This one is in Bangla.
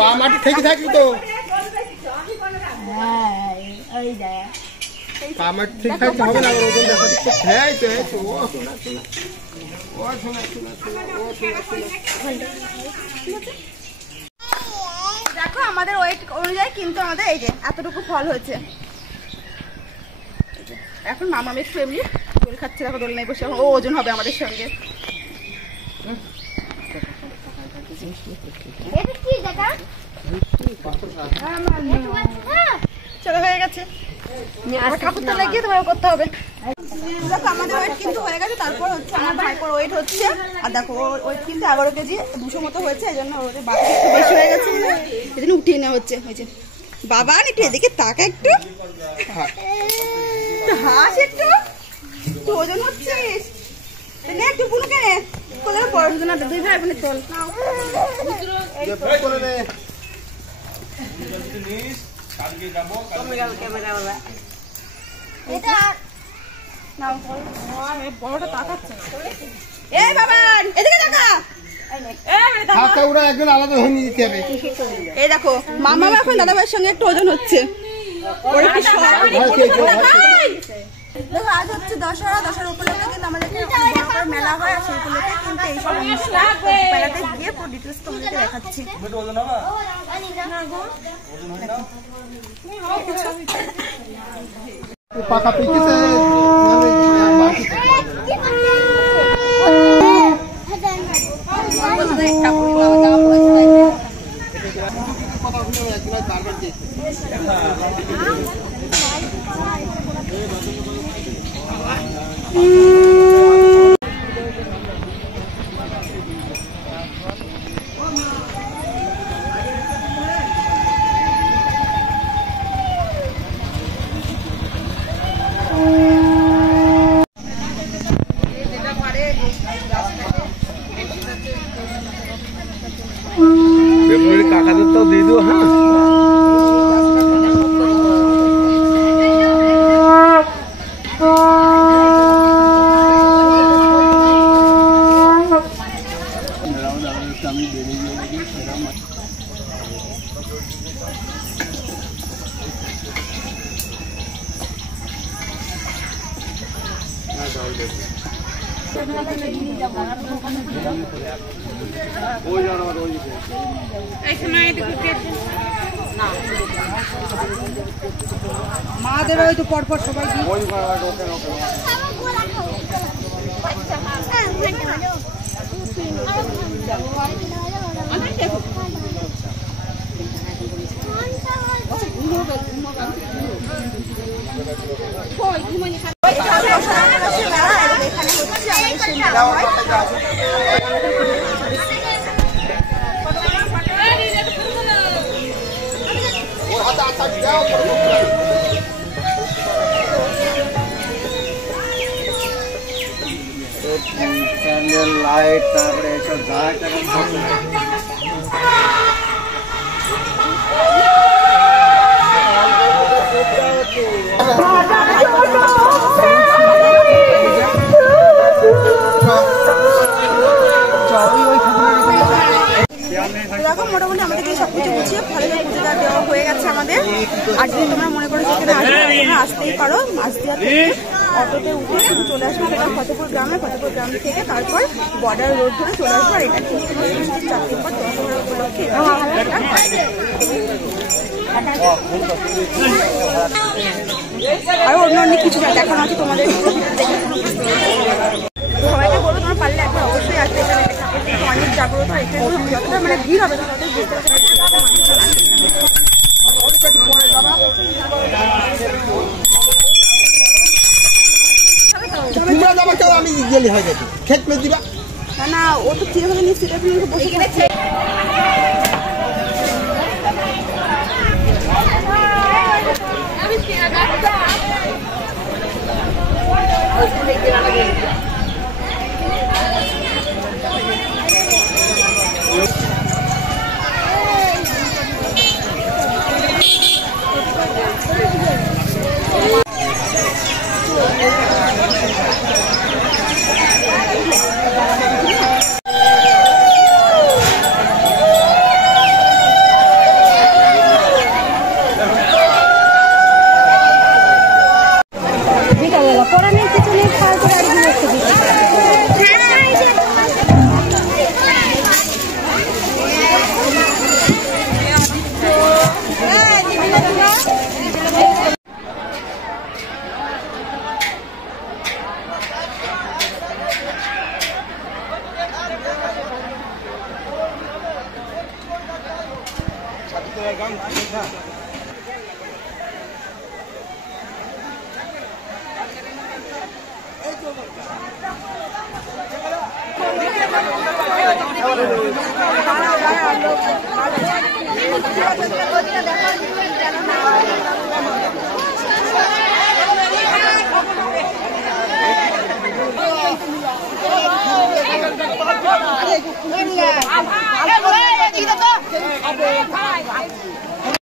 পা মাটি থেকে থাকবি তো পা মাটি ঠিক থাকতে হবে না ওজন দেখা হ্যাঁ তো ও শোনা শোনা ও শোনা শোনা ও শোনা শোনা দেখো আমাদের ওয়েট অনুযায়ী কিন্তু আমাদের এই যে এতটুকু ফল হয়েছে। এখন মামা একটু এমনি দোল খাচ্ছে, দেখো দোল নাই বসে ও ওজন হবে আমাদের সঙ্গে। চলো হয়ে গেছে, কাপড়টা লাগিয়ে তোমার করতে হবে। দেখো আমাদের ওয়েট কিন্তু হয়ে গেছে, তারপর হচ্ছে আমার ভাইপোর ওয়েট হচ্ছে, আর দেখো ওয়েট কিন্তু 11 কেজি 200 মতো হয়েছে, এই জন্য ওদের বাকি একটু বেশি হয়ে গেছে, এই জন্য উঠিয়ে নেওয়া হচ্ছে। হয়েছে বাবা একটু এদিকে তাকা, একটু হাস, একটু ওজন হচ্ছিস একটু বুনো কেনে তোদের পড়াশোনা না দুই ভাই বোনের তোল বড়টা তাকাচ্ছে না। এই বাবা এদিকে তাকা, একজন আলাদা হয়ে নিয়ে যেতে হবে। এই দেখো মামা এখন দাদা ভাইয়ের সঙ্গে একটু ওজন হচ্ছে। দেখো আজ হচ্ছে দশহরা উপলক্ষে কিন্তু আমাদের মেলা হয়, আর সেই উপলক্ষে কিন্তু এইসব মেলাতে গিয়ে পুরো ডিটেলস তোমাদেরকে দেখাচ্ছি। পাকা পিকেছে কাকাদের তো দিয়ে দিও। হ্যাঁ মাদের ওই তো পরপর সবাই ক্যান্ডেল লাইট তারপরে এসব গাছ দেখো মোটামুটি আমাদের সবকিছু গুছিয়ে ভালো পুজোটা দেওয়া হয়ে গেছে আমাদের। আর যদি তোমরা মনে করো যেখানে আসবে তোমরা আসতেই পারো। মাছদিয়া থেকে অটোতে উঠে শুধু চলে আসবে ফতেপুর গ্রাম থেকে তারপর বর্ডার রোড ধরে চলে আসবে। আর এটা কিন্তু চাকরির পর দশহরা উপলক্ষে আর অন্য অনেক কিছু দেখানো আছে তোমাদের। সবাইকে বলবো তোমরা পারলে একবার অবশ্যই আসতে, অনেক জাগ্রত, যতটা মানে ভিড় হবে ততটাই বুঝতে পারবে। আমি গেলে হয়ে যাবে খেত মে দিবা না ও তো ঠিক হবে নিশ্চিত বসে গেছে। ভালো